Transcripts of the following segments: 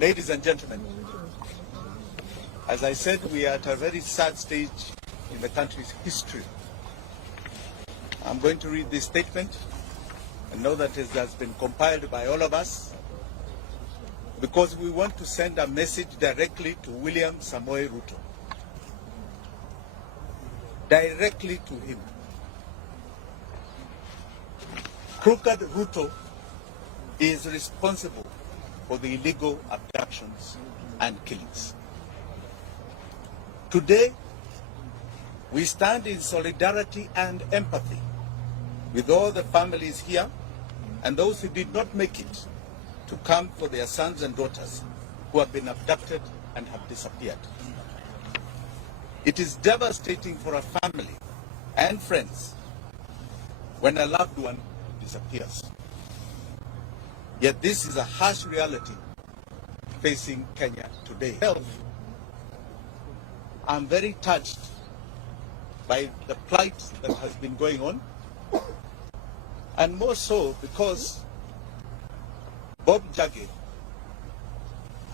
Ladies and gentlemen, as I said, we are at a very sad stage in the country's history. I'm going to read this statement and know that it has been compiled by all of us because we want to send a message directly to William Samoei Ruto. Directly to him. Crooked Ruto is responsible for the illegal abductions and killings. Today, we stand in solidarity and empathy with all the families here and those who did not make it to come for their sons and daughters who have been abducted and have disappeared. It is devastating for a family and friends when a loved one disappears. Yet this is a harsh reality facing Kenya today. I'm very touched by the plight that has been going on, and more so because Bob Jage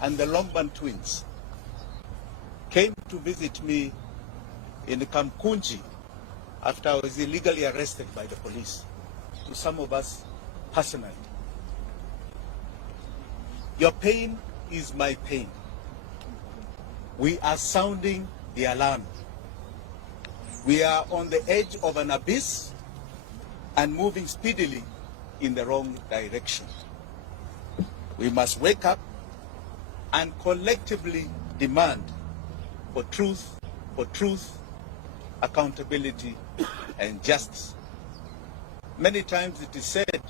and the Lomban twins came to visit me in Kamkunji after I was illegally arrested by the police, to some of us personally. Your pain is my pain. We are sounding the alarm. We are on the edge of an abyss and moving speedily in the wrong direction. We must wake up and collectively demand for truth, accountability, and justice. Many times it is said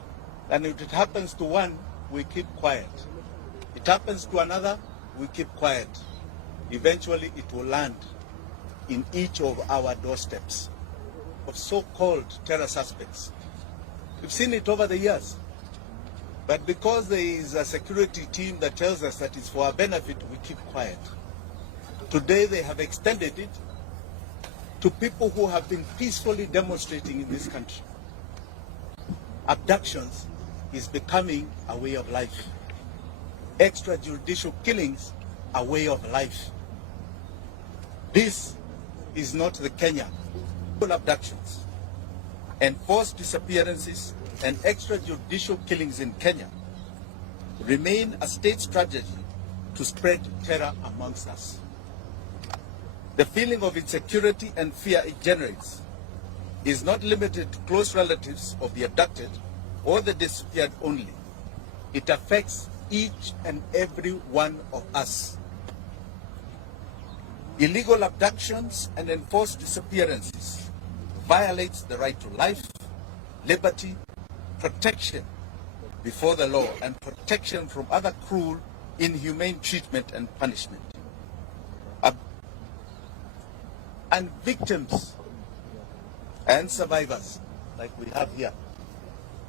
that if it happens to one, we keep quiet. It happens to another, we keep quiet. Eventually it will land in each of our doorsteps of so-called terror suspects. We've seen it over the years. But because there is a security team that tells us that it's for our benefit, we keep quiet. Today they have extended it to people who have been peacefully demonstrating in this country. Abductions is becoming a way of life. Extrajudicial killings a way of life. This is not the Kenya. Abductions, enforced disappearances, and extrajudicial killings in Kenya remain a state strategy to spread terror amongst us. The feeling of insecurity and fear it generates is not limited to close relatives of the abducted or the disappeared only. It affects each and every one of us. Illegal abductions and enforced disappearances violates the right to life, liberty, protection before the law, and protection from other cruel, inhumane treatment and punishment. And victims and survivors, like we have here.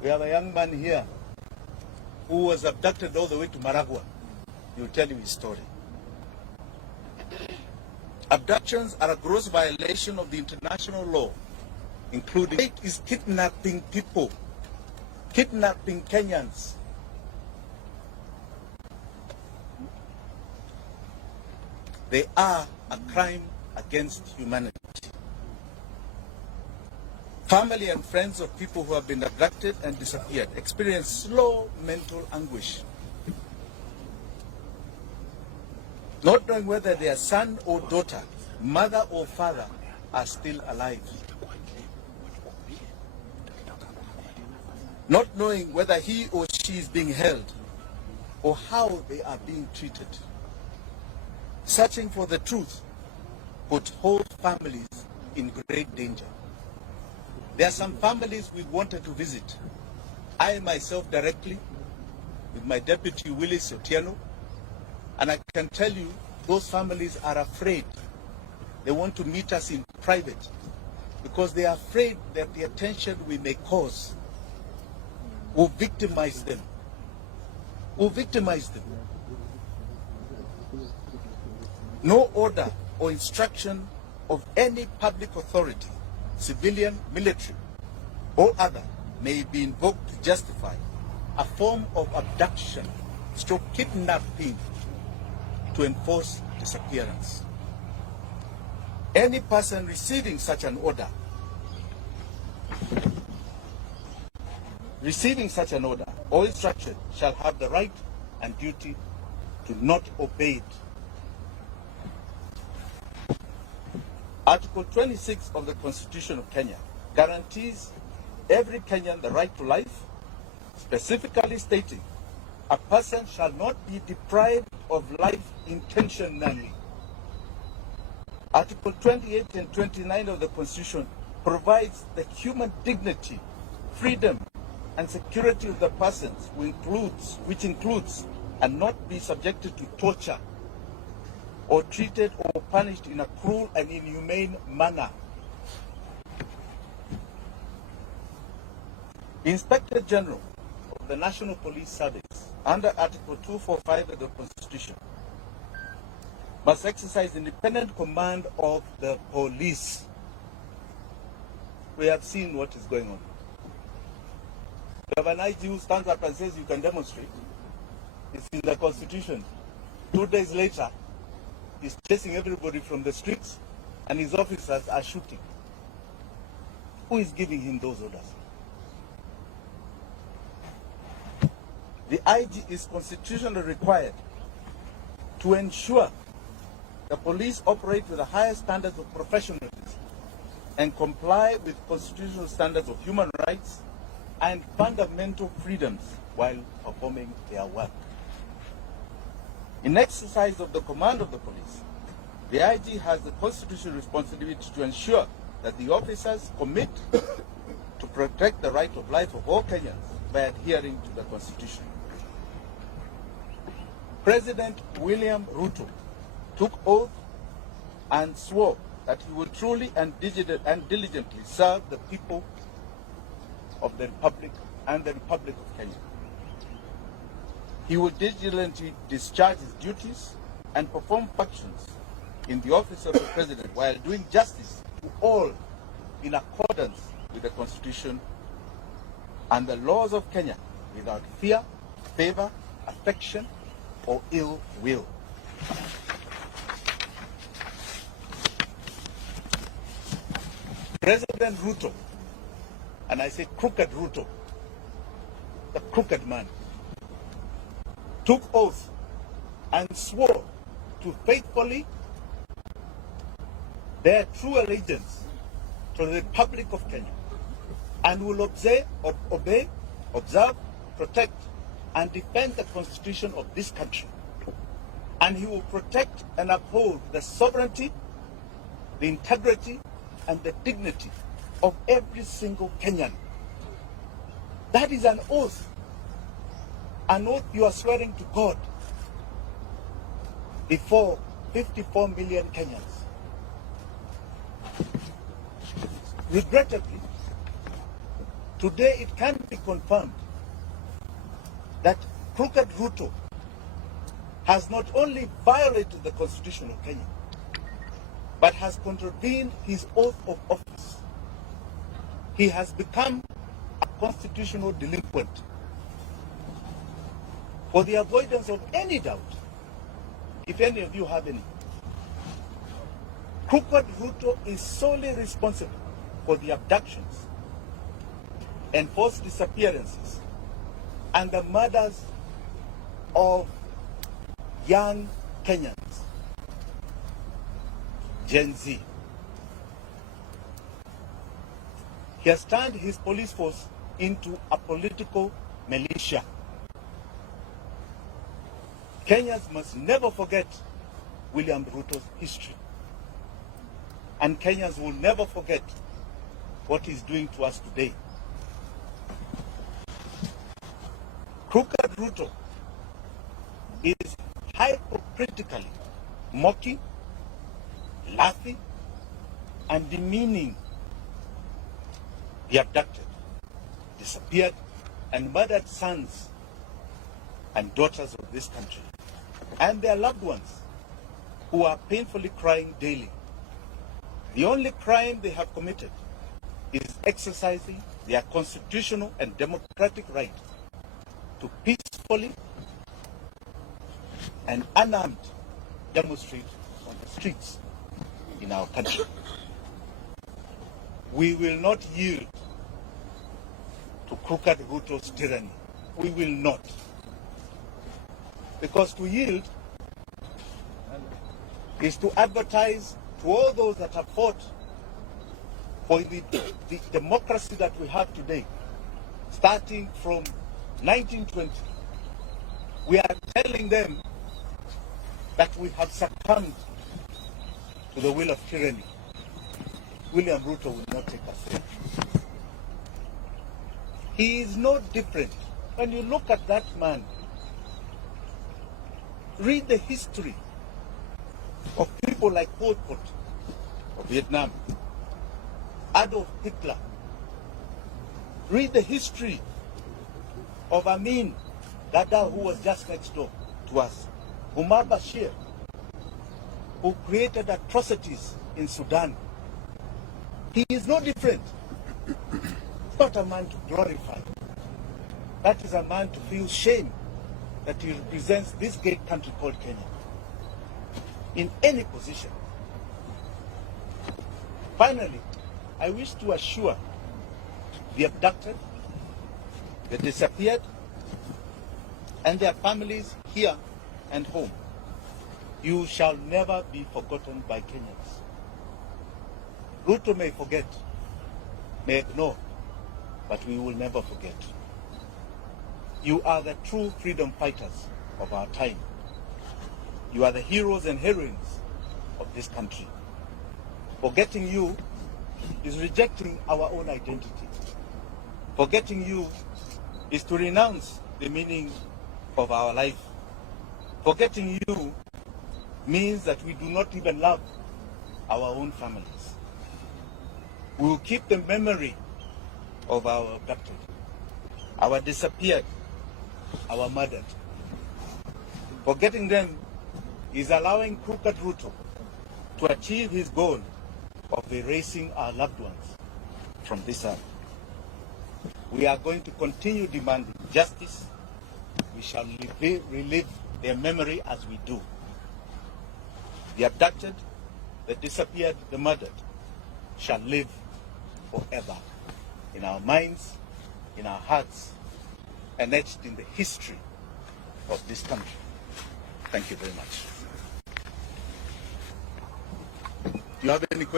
We have a young man here who was abducted all the way to Maragua. He will tell you his story. Abductions are a gross violation of the international law, including it is kidnapping people, kidnapping Kenyans. They are a crime against humanity. Family and friends of people who have been abducted and disappeared experience slow mental anguish, not knowing whether their son or daughter, mother or father are still alive, not knowing whether he or she is being held or how they are being treated. Searching for the truth put whole families in great danger. There are some families we wanted to visit. I myself directly, with my deputy Willis Otieno, and I can tell you those families are afraid. They want to meet us in private because they are afraid that the attention we may cause will victimize them. No order or instruction of any public authority, civilian, military, or other, may be invoked to justify a form of abduction, stroke kidnapping to enforce disappearance. Any person receiving such an order or instruction shall have the right and duty to not obey it. Article 26 of the Constitution of Kenya guarantees every Kenyan the right to life, specifically stating a person shall not be deprived of life intentionally. Article 28 and 29 of the Constitution provides the human dignity, freedom, and security of the persons, which includes and not be subjected to torture or treated or punished in a cruel and inhumane manner. The Inspector General of the National Police Service, under Article 245 of the Constitution, must exercise independent command of the police. We have seen what is going on. You have an IG who stands up and says you can demonstrate. It's in the Constitution. 2 days later, he's chasing everybody from the streets and his officers are shooting. Who is giving him those orders? The IG is constitutionally required to ensure the police operate with the highest standards of professionalism and comply with constitutional standards of human rights and fundamental freedoms while performing their work. In exercise of the command of the police, the IG has the constitutional responsibility to ensure that the officers commit to protect the right of life of all Kenyans by adhering to the Constitution. President William Ruto took oath and swore that he would truly and diligently serve the people of the Republic and the Republic of Kenya. He would diligently discharge his duties and perform functions in the office of the President while doing justice to all in accordance with the Constitution and the laws of Kenya without fear, favor, affection, or ill will. President Ruto, and I say crooked Ruto, the crooked man, took oath and swore to faithfully bear true allegiance to the Republic of Kenya and will obey, observe, protect, and defend the Constitution of this country. And he will protect and uphold the sovereignty, the integrity, and the dignity of every single Kenyan. That is an oath you are swearing to God before 54 million Kenyans. Regrettably, today it can be confirmed that crooked Ruto has not only violated the Constitution of Kenya, but has contravened his oath of office. He has become a constitutional delinquent. For the avoidance of any doubt, if any of you have any, crooked Ruto is solely responsible for the abductions, enforced disappearances, and the murders of young Kenyans, Gen Z. He has turned his police force into a political militia. Kenyans must never forget William Ruto's history. And Kenyans will never forget what he's doing to us today. Crooked Ruto is hypocritically mocking, laughing, and demeaning the abducted, disappeared, and murdered sons and daughters of this country, and their loved ones who are painfully crying daily. The only crime they have committed is exercising their constitutional and democratic right to peacefully and unarmed demonstrate on the streets in our country. We will not yield to crooked Ruto's tyranny. We will not. Because to yield is to advertise to all those that have fought for the democracy that we have today, starting from 1920. We are telling them that we have succumbed to the will of tyranny. William Ruto will not take us there. He is no different. When you look at that man, read the history of people like Pol Pot of Vietnam, Adolf Hitler. Read the history of Amin Dada, who was just next door to us, Umar Bashir, who created atrocities in Sudan. He is no different. He's not a man to glorify. That is a man to feel shame that he represents this great country called Kenya in any position. Finally, I wish to assure the abducted, the disappeared, and their families here and home, you shall never be forgotten by Kenyans. Ruto may forget, may ignore, but we will never forget. You are the true freedom fighters of our time. You are the heroes and heroines of this country. Forgetting you is rejecting our own identity. Forgetting you is to renounce the meaning of our life. Forgetting you means that we do not even love our own families. We will keep the memory of our abducted, our disappeared, our murdered. Forgetting them is allowing crooked Ruto to achieve his goal of erasing our loved ones from this earth. We are going to continue demanding justice. We shall relive their memory as we do. The abducted, the disappeared, the murdered shall live forever in our minds, in our hearts, and etched in the history of this country. Thank you very much. Do you have any questions?